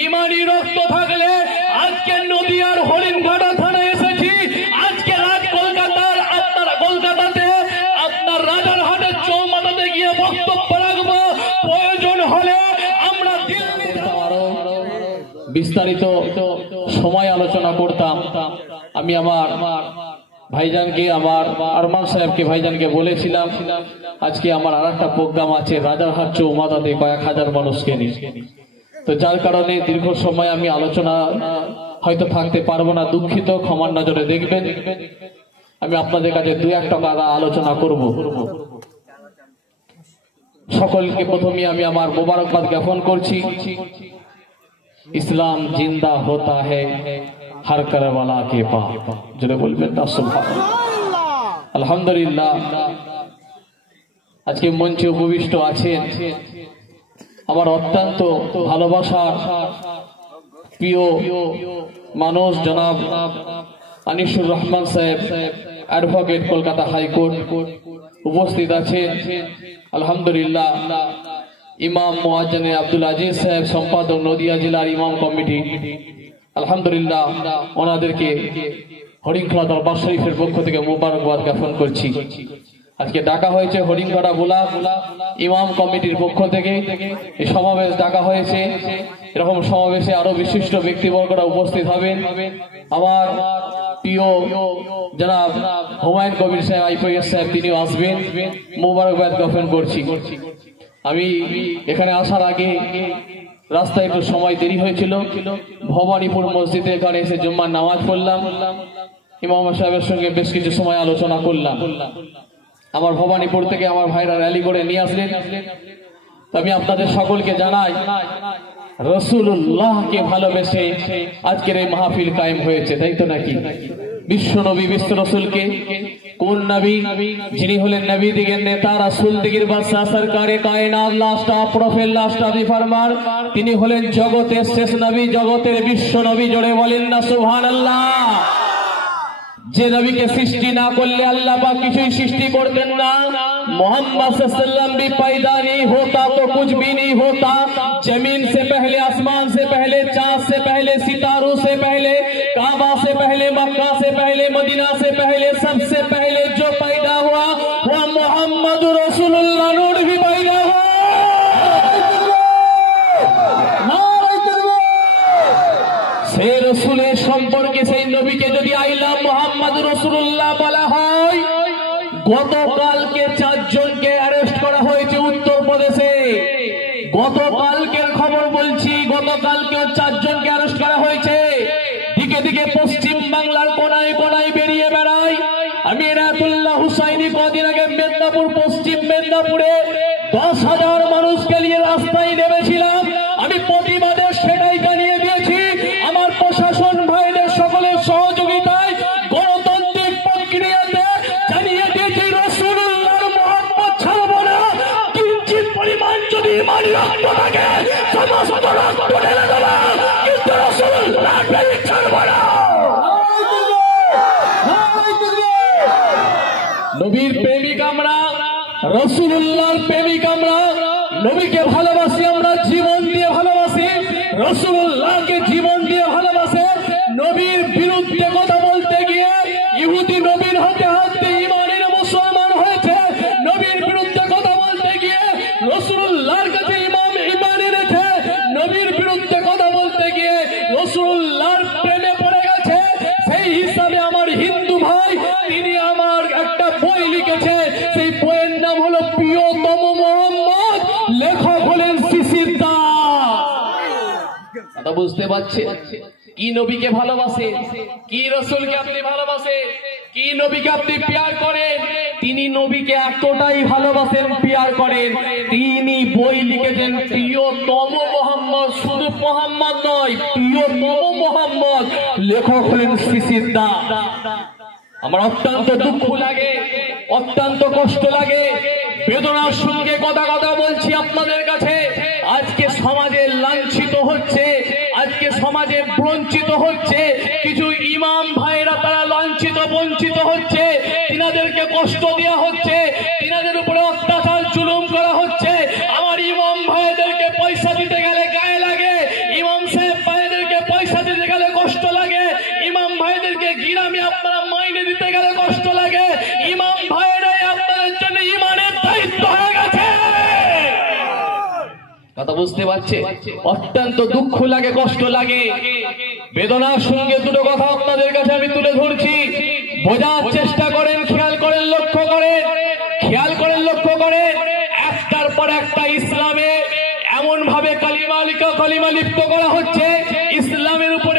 ইমানি রক্ত থাকলে আজকে নদিয়ার হরিণঘাটা থানায় এসেছি। আজকে রাত কলকাতাতে আপনার রাজারহাটের চৌমাথাতে গিয়ে বক্তব্য রাখবো। প্রয়োজন হলে আমরা বিস্তারিত সময় আলোচনা করতাম। আমি আমার ভাইজানকে, আমার আরমান সাহেবকে, ভাইজানকে বলেছিলাম আজকে আমার আর একটা প্রোগ্রাম আছে রাজারহাট চৌমাথাতে কয়েক হাজার মানুষকে নিয়ে। তো যার কারণে দীর্ঘ সময় আমি আলোচনা হয়তো থাকতে পারবো না, দুঃখিত, ক্ষমার নজরে দেখবেন। আমি আপনাদের কাছে দু একটা কথা আলোচনা করব। সকলকে প্রথমে আমি আমার মোবারকবাদ জ্ঞাপন করছি। ইসলাম জিন্দা होता है हर करबला के पास, জোরে বলবেন না সুবহানাল্লাহ। আলহামদুলিল্লাহ, আজকে মঞ্চে উপবিষ্ট আছেন আমার অত্যন্ত ভালোবাসার প্রিয় মানুষ জনাব আনিসুর রহমান সাহেব, অ্যাডভোকেট, কলকাতা হাইকোর্ট উপস্থিত আছেন। আলহামদুলিল্লাহ, ইমাম মুয়াজ্জিন আব্দুল আজিজ সাহেব, সম্পাদক নদিয়া জেলার ইমাম কমিটি। আলহামদুলিল্লাহ, ওনাদেরকে হরিণখোলা দরবার শরীফের পক্ষ থেকে মোবারকবাদ জ্ঞাপন করছি। আজকে ডাকা হয়েছে হরিণঘাটা ব্লক ইমাম কমিটির পক্ষ থেকে এই সমাবেশ ডাকা হয়েছে। এরকম সমাবেশে আরো বিশিষ্ট ব্যক্তিবর্গরা উপস্থিত হবেন। আমার প্রিয় জনাব হুমায়ুন কবির সাহেব, আইপিএস সাহেব, তিনিও আসবেন। মোবারকবাদ জ্ঞাপন করছি। আমি এখানে আসার আগে রাস্তায় একটু সময় দেরি হয়েছিল, ভবানীপুর মসজিদে এখানে এসে জুম্মার নামাজ পড়লাম। ইমাম সাহেবের সঙ্গে বেশ কিছু সময় আলোচনা করলাম। আমার ভবানীপুর থেকে আমার ভাইরা র্যালি করে নিয়ে আসলেন। আমি আপনাদের সকলকে জানাই রাসূলুল্লাহকে ভালোবেসে আজকের এই মাহফিল কায়েম হয়েছে, তাই তো নাকি? বিশ্ব নবী, বিশ্ব রাসূলকে কোন নবী? যিনি হলেন নবী দিগের নেতা, রাসূল দিগের বাদশা, সরকারে কায়নাত, last of prophet, last of the farmer. তিনি হলেন জগতের শেষ নবী, জগতের বিশ্ব নবী। জোরে বলেন না সুবহানাল্লাহ। যে নবীকে সৃষ্টি না করলে अल्लाह पाक কিছুই সৃষ্টি করতেন না। मोहम्मद सल्लल्लाहु अलैहि वसल्लम भी पैदा नहीं होता तो कुछ भी नहीं होता। जमीन से पहले, आसमान से पहले, चांद से पहले, सितारों से पहले, काबा से पहले, मक्का से पहले, मदीना से पहले, सबसे पहले जो पैदा हुआ वह मोहम्मद रसूलुल्लाह नूर भी पैदा हुआ। সেই রসুলের সম্পর্কে, সেই নবীকে যদি আইলা মোহাম্মদ রাসূলুল্লাহ বলা হয়, গতকালকে 4 জনকে অ্যারেস্ট করা হয়েছে উত্তরপ্রদেশে। গতকালকের খবর বলছি, গতকালকেও 4 জনকে অ্যারেস্ট করা হয়েছে। দিকে দিকে পশ্চিম বাংলার কোনায় কোনায় বেরিয়ে বেড়ায়। আমি এনায়েতুল্লাহ হুসাইনি কদিন আগে মেদিনীপুর, পশ্চিম মেদিনীপুরে 10,000 মানুষকে নিয়ে রাস্তায় নেমেছিলাম। আমি প্রতিবাদে সেটাই জানিয়ে দিয়েছি। আমার প্রশাসন ভাইদের সকলের সহযোগিতায় গণতান্ত্রিক প্রক্রিয়াতে জানিয়ে দিয়েছি রাসূলুল্লাহর মহব্বত ছাড়বো না। কিঞ্চিত পরিমাণ যদি ইমানি রক্ত থাকে সমস্ত রক্ত ঢেলে দেবো, কিন্তু রাসূলুল্লাহ প্রেমিক ছাড়বো না। নবীর প্রেমিক আমরা, রাসূলুল্লাহর প্রেমিক আমরা। নবীকে ভালোবাসি আমরা, জীবন দিয়ে ভালোবাসি। রাসূলুল্লাহকে জীবন দিয়ে ভালোবাসে। নবীর বিরুদ্ধে কথা বলতে গিয়ে ইহুদি নবীর হাতে হাতে ইমানের মুসলমান হয়েছে। নবীর বিরুদ্ধে কথা বলতে গিয়ে রাসূলুল্লাহর কাছে ইমান এনেছে। নবীর বিরুদ্ধে কথা বলতে গিয়ে রাসূলুল্লাহর প্রেমে পড়ে গেছে। সেই হিসাবে আমার হিন্দু ভাই, তিনি আমার একটা বই লিখেছে। সেই বইয়ের নাম হলো প্রিয়তম মোহাম্মদ, লেখক হলেন শিশির দাস। কথা বুঝতে পারছেন? কি নবীকে ভালোবাসে, কি রাসূলকে আপনি ভালোবাসে, কি নবীকে আপনি প্যার করেন। তিনি নবীকে এতটাই ভালোবাসেন, প্যার করেন, তিনি বই লিখেছেন প্রিয়তম মোহাম্মদ। শুধু মোহাম্মদ নয়, প্রিয়তম মোহাম্মদ, লেখক হলেন শিশির দাস। আমার অত্যন্ত দুঃখ লাগে, অত্যন্ত কষ্ট লাগে, বেদনার সঙ্গে কথা বলছি আপনাদের কাছে। আজকে সমাজে লাঞ্ছিত হচ্ছে, আজকে সমাজে বঞ্চিত হচ্ছে। কিছু ইমাম ভাইরা তারা লাঞ্ছিত বঞ্চিত হচ্ছে, তিনাদেরকে কষ্ট দেওয়া হচ্ছে, তিনাদের উপরে অত্যাচার জুলুম করা হচ্ছে। আমার ইমাম ভাইদেরকে পয়সা দিতে গেলে গায়ে লাগে। ইমাম সাহেব কথা বুঝতে পারছে? অত্যন্ত দুঃখ লাগে, কষ্ট লাগে, বেদনার সঙ্গে দুটো কথা আপনাদের কাছে আমি তুলে ধরছি। বোঝার চেষ্টা করেন, খেয়াল করেন, লক্ষ্য করেন, খেয়াল করেন, লক্ষ্য করেন। একটার পর একটা ইসলামে এমন ভাবে কালিমা লিপ্ত করা হচ্ছে, ইসলামের উপর